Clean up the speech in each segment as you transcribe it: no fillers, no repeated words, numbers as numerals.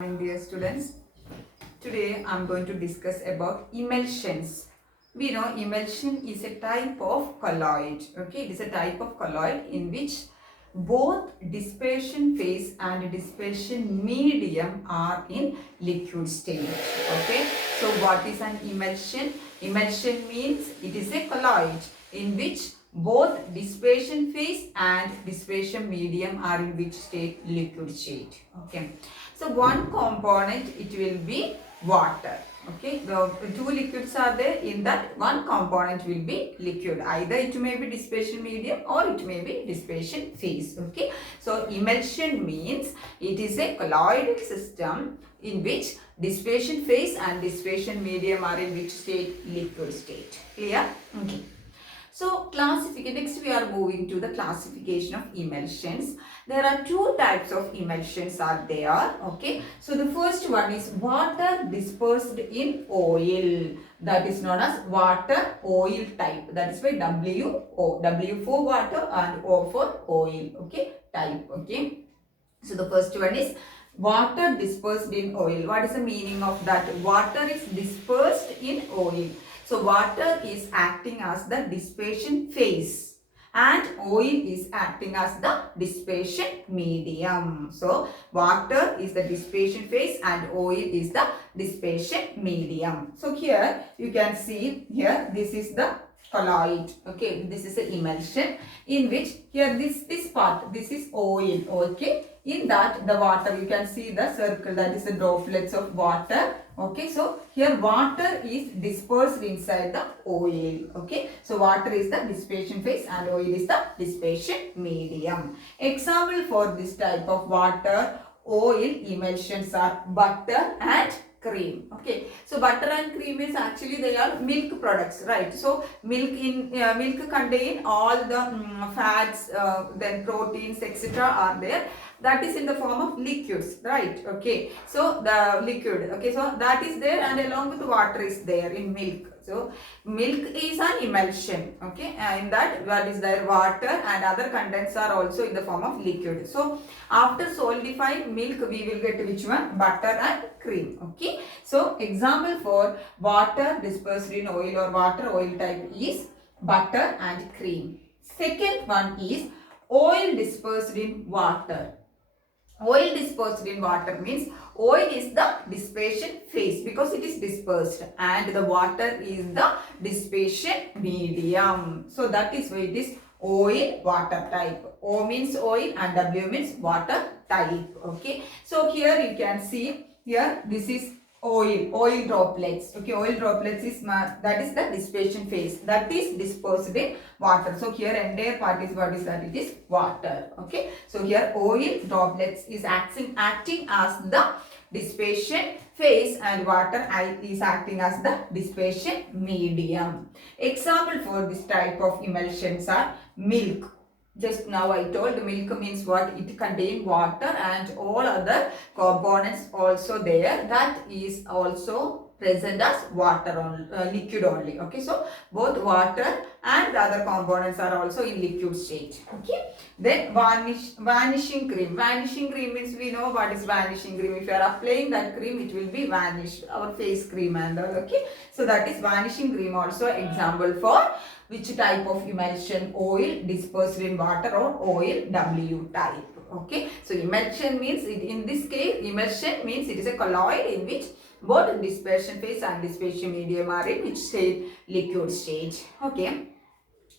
Morning, dear students. Today I'm going to discuss about emulsions. We know emulsion is a type of colloid. Okay, it is a type of colloid in which both dispersion phase and dispersion medium are in liquid state. Okay, so what is an emulsion? Emulsion means it is a colloid in which both dispersion phase and dispersion medium are in which state? Liquid state. Okay. So one component it will be water. Okay, the two liquids are there. In that one component will be liquid. Either it may be dispersion medium or it may be dispersion phase. Okay, so emulsion means it is a colloidal system in which dispersion phase and dispersion medium are in which state? Liquid state. Clear? Okay. So next we are moving to the classification of emulsions. There are two types of emulsions are there. Okay. So the first one is water dispersed in oil. That is known as water oil type. That is why W for water and O for oil. Okay. Type. Okay. So the first one is water dispersed in oil. What is the meaning of that? Water is dispersed in oil. So water is acting as the dispersion phase and oil is acting as the dispersion medium. So water is the dispersion phase and oil is the dispersion medium. So here you can see here this is the colloid. Okay, this is an emulsion in which here this part, this is oil. Okay, in that the water, you can see the circle, that is the droplets of water. Okay, so here water is dispersed inside the oil. Okay, so water is the dispersion phase and oil is the dispersion medium. Example for this type of water oil emulsions are butter and cream. Okay, so butter and cream is actually they are milk products, right? So milk contain all the fats, then proteins, etc. are there. That is in the form of liquids, right? Okay, so the liquid, okay, so that is there and along with water is there in milk. So milk is an emulsion. Okay, in that what is there? Water and other contents are also in the form of liquid. So after solidifying milk we will get which one? Butter and cream. Okay, so example for water dispersed in oil or water oil type is butter and cream. Second one is oil dispersed in water. Oil dispersed in water means oil is the dispersion phase because it is dispersed and the water is the dispersion medium. So that is why it is oil water type. O means oil and W means water type. Okay. So here you can see here this is oil droplets. Okay, oil droplets is that is the dispersion phase, that is dispersed in water. So here entire part is what is that? It is water. Okay, so here oil droplets is acting as the dispersion phase and water is acting as the dispersion medium. Example for this type of emulsions are milk. Just now I told milk means what? It contains water and all other components also there. That is also present as water on liquid only. Okay, so both water and the other components are also in liquid state. Okay, then vanishing cream. Vanishing cream means we know what is vanishing cream. If you are applying that cream, it will be vanished. Our face cream and all. Okay, so that is vanishing cream also example for which type of emulsion? Oil dispersed in water or oil W type. Okay, so emulsion means in this case emulsion means it is a colloid in which both dispersion phase and dispersion medium are in which state? Liquid stage. Okay,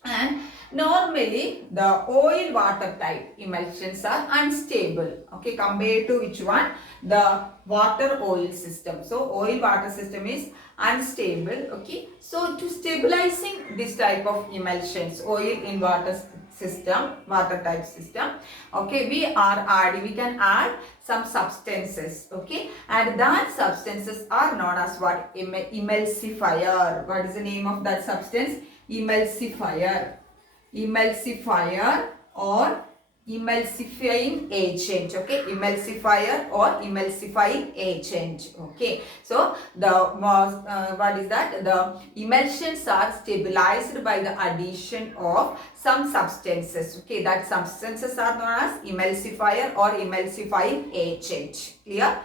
and normally the oil water type emulsions are unstable. Okay, compared to which one? The water oil system. So oil water system is unstable. Okay, so to stabilizing this type of emulsions, oil in water system, water type system, okay, we can add some substances. Okay, and that substances are known as what? Emulsifier. What is the name of that substance? Emulsifier or emulsifying agent. Okay, emulsifier or emulsifying agent. Okay, so the what is that? The emulsions are stabilized by the addition of some substances. Okay, that substances are known as emulsifier or emulsifying agent. Clear?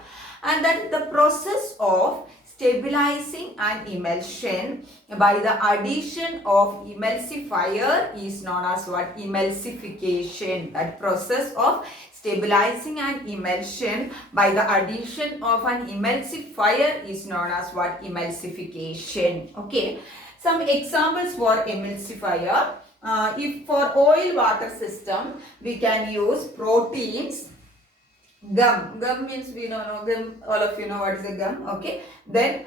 and that the process of stabilizing an emulsion by the addition of emulsifier is known as what? Emulsification. That process of stabilizing an emulsion by the addition of an emulsifier is known as what? Emulsification. Okay. Some examples for emulsifier. If for oil water system, we can use proteins. Gum means we don't know gum, all of you know what is a gum, okay. Then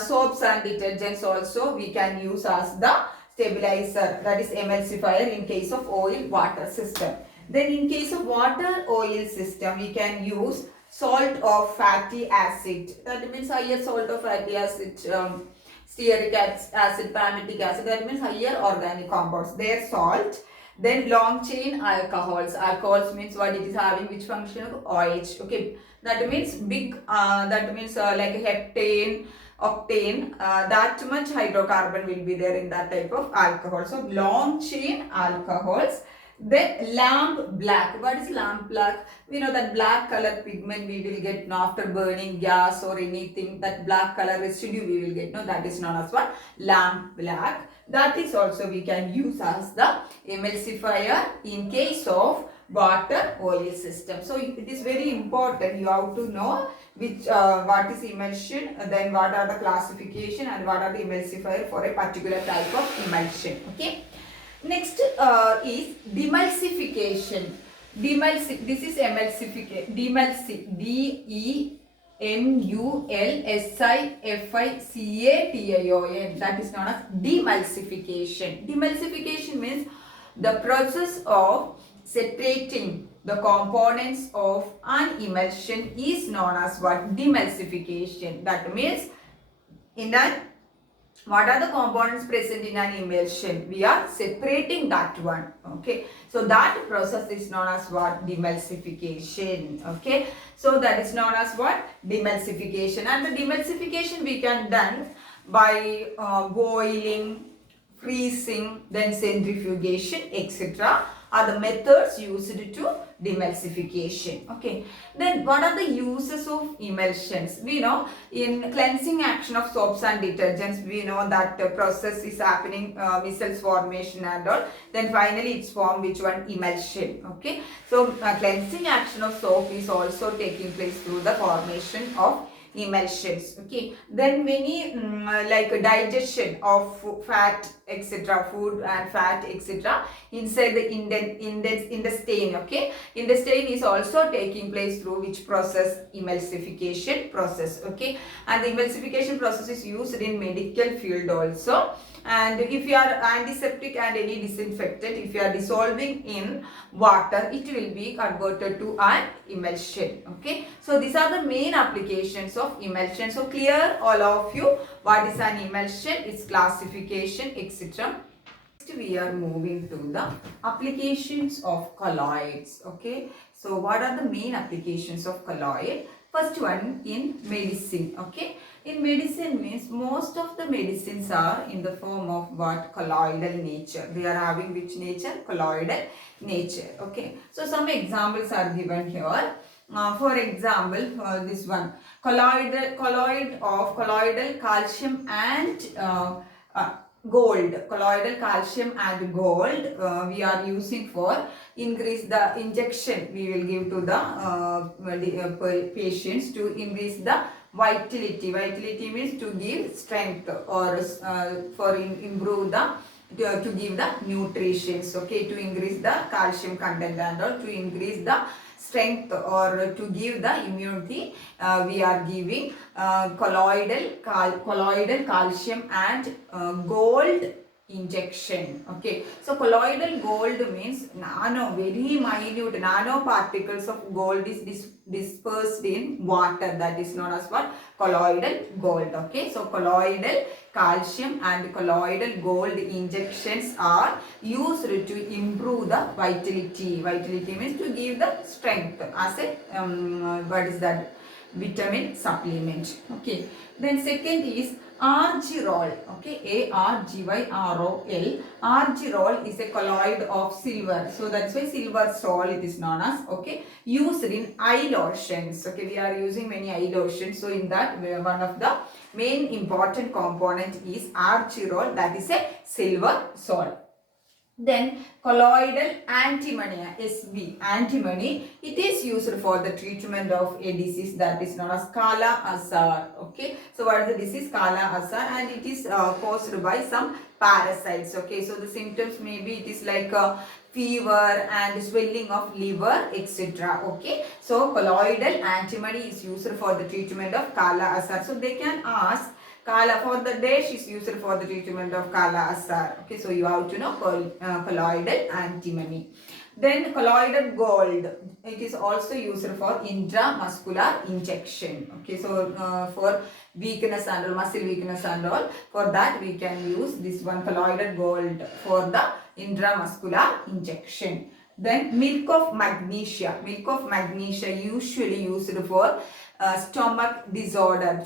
soaps and detergents also we can use as the stabilizer, that is emulsifier in case of oil water system. Then in case of water oil system, we can use salt of fatty acid, that means higher salt of fatty acid, stearic acid, palmitic acid, that means higher organic compounds, their salt. Then long chain alcohols. Alcohols means what it is having which function of OH. Okay, that means big. That means like heptane, octane. That much hydrocarbon will be there in that type of alcohol. So long chain alcohols. Then lamp black. What is lamp black? We know that black color pigment we will get after burning gas or anything. That black color residue we will get. No, that is known as what? Lamp black. That is also we can use as the emulsifier in case of water oil system. So it is very important. You have to know which what is emulsion, then what are the classification and what are the emulsifier for a particular type of emulsion. Okay. Next is demulsification. This is emulsification. DEMULSIFICATION. That is known as demulsification. Demulsification means the process of separating the components of an emulsion is known as what? Demulsification. That means in an what are the components present in an emulsion? We are separating that one. Okay. So that process is known as what? Demulsification. Okay. So that is known as what? Demulsification. And the demulsification we can done by boiling, freezing, then centrifugation, etc. are the methods used to demulsification. Okay. Then what are the uses of emulsions? We know in cleansing action of soaps and detergents, we know that the process is happening, micelles formation and all. Then finally it's formed which one? Emulsion. Okay. So cleansing action of soap is also taking place through the formation of emulsions. Okay. Then many like digestion of fat, etc., food and fat, etc., inside the intestine. Okay. Intestine is also taking place through which process? Emulsification process. Okay. And the emulsification process is used in medical field also. And if you are antiseptic and any disinfectant, if you are dissolving in water, it will be converted to an emulsion. Okay. So these are the main applications of emulsion. So clear all of you what is an emulsion, its classification, etc. Next we are moving to the applications of colloids. Okay. So what are the main applications of colloid? First one in medicine. Okay. In medicine means most of the medicines are in the form of what? Colloidal nature. They are having which nature? Colloidal nature. Okay. So some examples are given here. For example, this one, colloid of colloidal calcium and gold. Colloidal calcium and gold we are using for increase the injection we will give to the patients to increase the vitality. Vitality means to give strength or for improve the to give the nutritions. Okay, to increase the calcium content and or to increase the strength or to give the immunity, we are giving colloidal calcium and gold injection. Okay, so colloidal gold means nano, very minute nano particles of gold is dispersed in water. That is known as what? Colloidal gold. Okay, so colloidal calcium and colloidal gold injections are used to improve the vitality. Vitality means to give the strength as a what is that? vitamin supplement. Okay. Then second is argyrol. Okay, Argyrol. Argyrol is a colloid of silver. So that's why silver sol it is known as. Okay, used in eye lotions. Okay, we are using many eye lotions. So in that, one of the main important component is argyrol, that is a silver sol. Then colloidal antimony, SV, antimony, it is used for the treatment of a disease that is known as Kala Azar. Okay, so what is the disease? Kala Azar, and it is caused by some parasites. Okay, so the symptoms maybe it is like fever and swelling of liver, etc. Okay, so colloidal antimony is used for the treatment of Kala Azar. So they can ask, Kala, for the dash is used for the treatment of Kala Azar. Okay, so you have to know colloidal antimony. Then colloidal gold. It is also used for intramuscular injection. Okay, so for weakness and all, muscle weakness and all, for that we can use this one colloidal gold for the intramuscular injection. Then milk of magnesia. Milk of magnesia usually used for stomach disorder,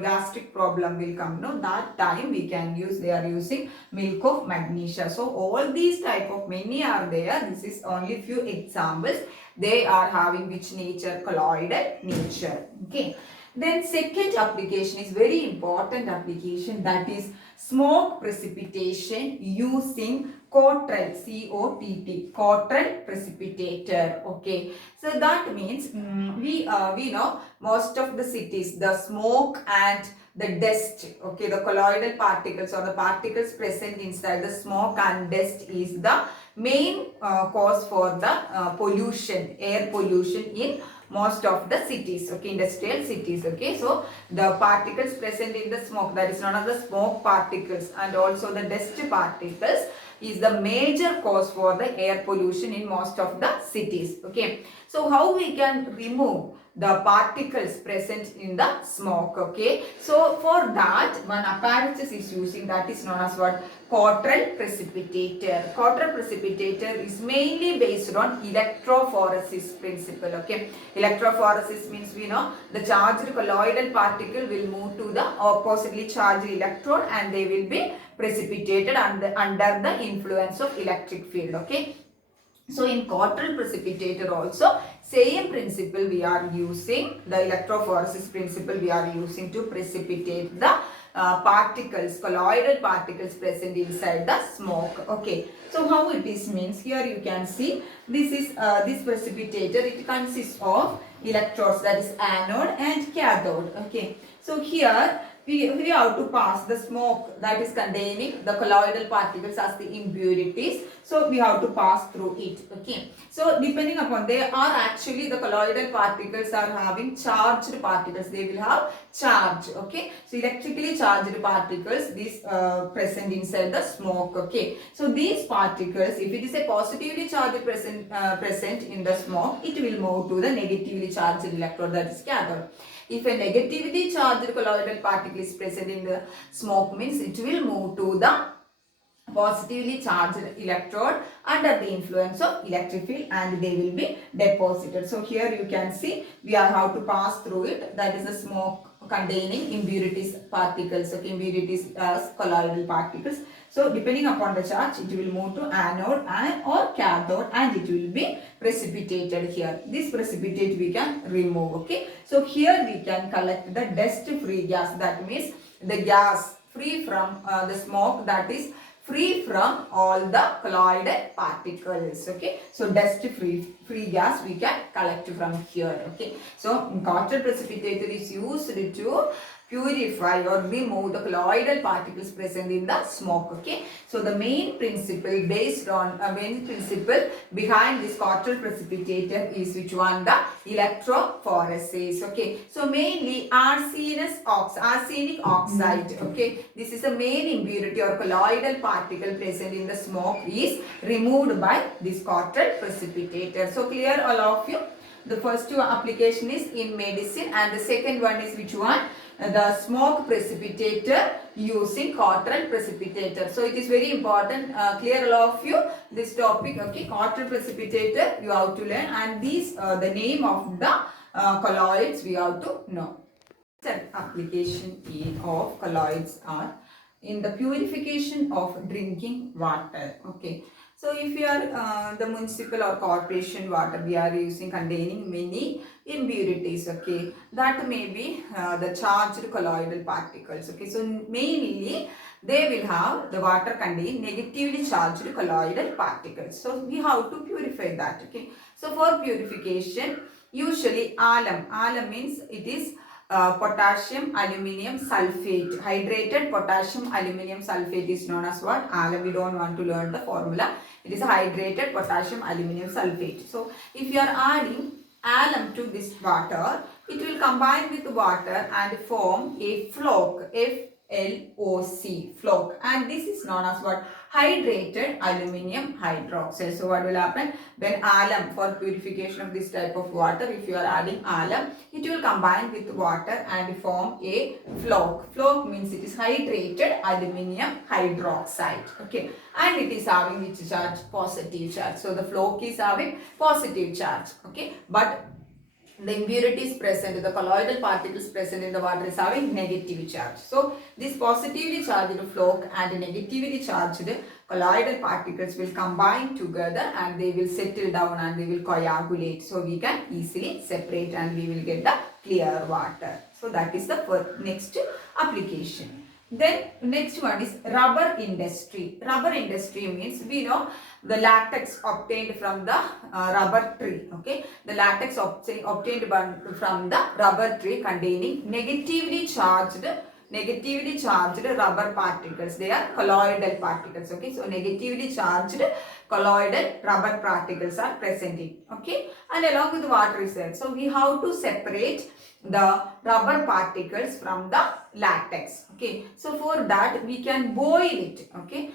gastric problem will come. No, that time we can use, they are using milk of magnesia. So all these type of many are there. This is only few examples. They are having which nature? Colloidal nature. Okay. Then second application is very important application, that is smoke precipitation using Cottrell, C-O-T-T, Cottrell precipitator. Okay, so that means we know most of the cities, the smoke and the dust, okay, the colloidal particles or the particles present inside the smoke and dust is the main cause for the pollution, air pollution in most of the cities, okay, industrial cities. Okay, so the particles present in the smoke, that is known as the smoke particles, and also the dust particles is the major cause for the air pollution in most of the cities. Okay, so how we can remove the particles present in the smoke? Okay, so for that one apparatus is using, that is known as what? Cottrell precipitator. Cottrell precipitator is mainly based on electrophoresis principle. Okay, electrophoresis means we know the charged colloidal particle will move to the oppositely charged electrode and they will be precipitated under the influence of electric field. Okay, so in Cottrell precipitator also same principle we are using, the electrophoresis principle we are using to precipitate the particles, colloidal particles present inside the smoke. Okay, so how it is means, here you can see this is this precipitator, it consists of electrodes, that is anode and cathode. Okay, so here we have to pass the smoke that is containing the colloidal particles as the impurities. So we have to pass through it. Okay, so depending upon, they are actually, the colloidal particles are having charged particles, they will have charge. Okay, so electrically charged particles, these present inside the smoke. Okay, so these particles, if it is a positively charged present in the smoke, it will move to the negatively charged electrode, that is cathode. If a negatively charged colloidal particle is present in the smoke, means it will move to the positively charged electrode under the influence of electric field and they will be deposited. So here you can see we are how to pass through it, that is the smoke containing impurities particles. Okay, impurities as colloidal particles. So depending upon the charge, it will move to anode and or cathode and it will be precipitated here. This precipitate we can remove. Okay, so here we can collect the dust free gas, that means the gas free from the smoke, that is free from all the colloidal particles. Okay, so dust free gas we can collect from here. Okay, so Cottrell precipitator is used to purify or remove the colloidal particles present in the smoke. Okay, so the main principle based on main principle behind this Cottrell precipitator is which one? The electrophoresis. Okay, so mainly arsenic oxide. Okay, this is a main impurity or colloidal particle present in the smoke is removed by this Cottrell precipitator. So clear all of you? The first two application is in medicine and the second one is which one? The smoke precipitator using Cottrell precipitator. So it is very important, clear all of you this topic. Okay, Cottrell precipitator you have to learn, and these the name of the colloids we have to know. Application of colloids are in the purification of drinking water. Okay, so if you are the municipal or corporation water we are using containing many impurities, okay, that may be the charged colloidal particles. Okay, so mainly they will have the water contain negatively charged colloidal particles. So we have to purify that. Okay, so for purification, usually alum means it is potassium aluminium sulfate. Hydrated potassium aluminium sulfate is known as what? Alum. We don't want to learn the formula. It is hydrated potassium aluminium sulfate. So if you are adding alum to this water, it will combine with water and form a floc. FLOC, floc, and this is known as what? Hydrated aluminium hydroxide. So what will happen when alum, for purification of this type of water, if you are adding alum, it will combine with water and form a floc. Floc means it is hydrated aluminium hydroxide. Okay, and it is having which charge? Positive charge. So the floc is having positive charge. Okay, but the impurities present, the colloidal particles present in the water is having negative charge. So this positively charged floc and negatively charged colloidal particles will combine together and they will settle down and they will coagulate. So we can easily separate and we will get the clear water. So that is the first, next application. Then next one is rubber industry. Rubber industry means we know the latex obtained from the rubber tree. Okay, the latex obtained from the rubber tree containing negatively charged rubber particles. They are colloidal particles. Okay, so negatively charged colloidal rubber particles are present in. Okay, and along with water is there. So we have to separate the rubber particles from the latex. Okay, so for that we can boil it. Okay,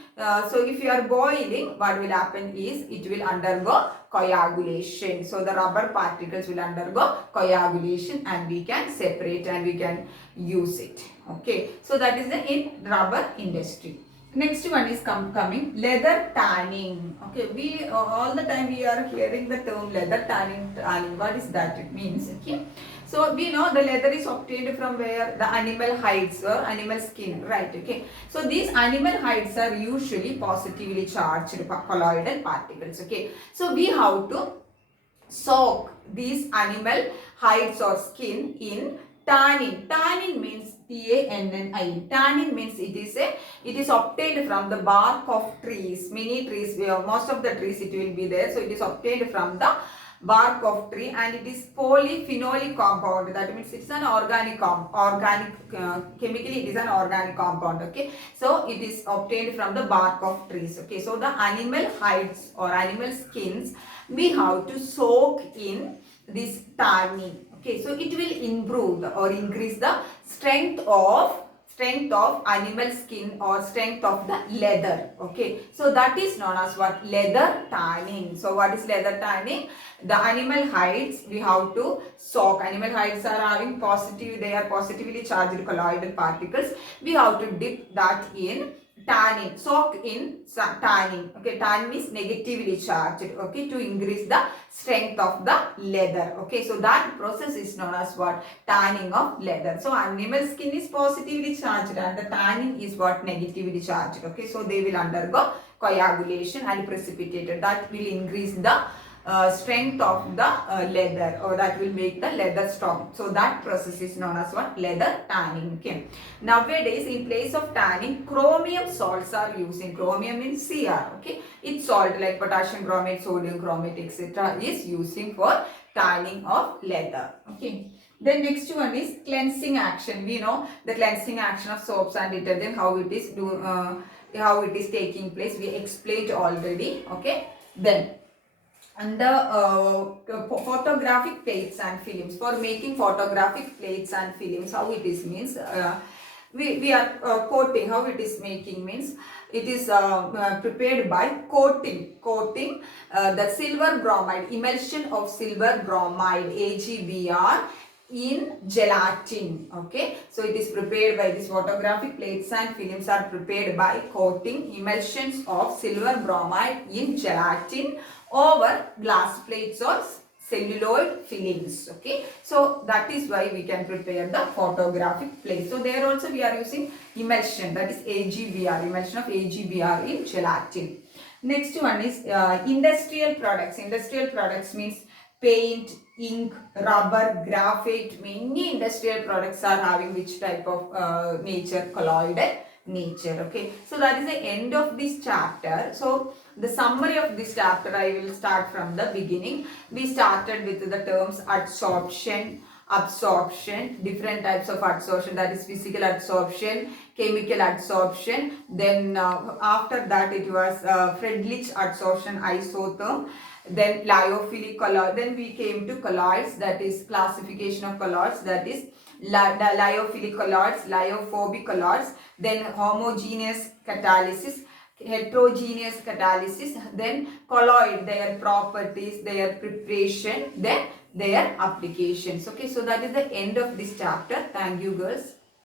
so if you are boiling, what will happen is it will undergo coagulation. So the rubber particles will undergo coagulation and we can separate and we can use it. Okay, so that is the in rubber industry. Next one is coming leather tanning. Okay, we all the time we are hearing the term leather tanning. What is that? It means, okay, so we know the leather is obtained from where? The animal hides or animal skin, right? Okay, so these animal hides are usually positively charged colloidal particles. Okay, so we have to soak these animal hides or skin in tannin. Tannin means TANNIN. Tannin means it is obtained from the bark of trees. Many trees, most of the trees it will be there. So it is obtained from the bark of tree and it is polyphenolic compound. That means it's an chemically it is an organic compound. Okay, so it is obtained from the bark of trees. Okay, so the animal hides or animal skins we have to soak in this tannin. Okay, so it will improve or increase the strength of animal skin or strength of the leather. Okay, so that is known as what? Leather tanning. So what is leather tanning? The animal hides we have to soak. Animal hides are having they are positively charged colloidal particles. We have to dip that in tannin, soak in tannin. Okay, tannin is negatively charged. Okay, to increase the strength of the leather. Okay, so that process is known as what? Tanning of leather. So animal skin is positively charged and the tannin is what? Negatively charged. Okay, so they will undergo coagulation and precipitated. That will increase the strength of the leather, or that will make the leather strong. So that process is known as what? Leather tanning. Okay, nowadays in place of tanning, chromium salts are using. Chromium means Cr. Okay, it's salt like potassium chromate, sodium chromate, etc. is using for tanning of leather. Okay, then next one is cleansing action. We know the cleansing action of soaps and detergent, how it is taking place. We explained already. Okay, then and the photographic plates and films. For making photographic plates and films, how it is means we are coating. How it is making means it is prepared by coating the silver bromide, emulsion of silver bromide AgBr in gelatin. Okay, so it is prepared by this photographic plates and films are prepared by coating emulsions of silver bromide in gelatin over glass plates or celluloid films. Okay, so that is why we can prepare the photographic plate. So there also we are using emulsion, that is AGBR, emulsion of AGBR in gelatin. Next one is industrial products. Industrial products means paint, ink, rubber, graphite. Many industrial products are having which type of nature? Colloidal nature. Okay, so that is the end of this chapter. So the summary of this chapter, I will start from the beginning. We started with the terms adsorption, absorption, different types of adsorption, that is physical adsorption, chemical adsorption. Then after that it was Friedrich adsorption isotherm, then lyophilic colloid. Then we came to colloids, that is classification of colloids, that is lyophilic colloids, lyophobic colloids, then homogeneous catalysis, heterogeneous catalysis, then colloid, their properties, their preparation, then their applications. Okay, so that is the end of this chapter. Thank you, girls.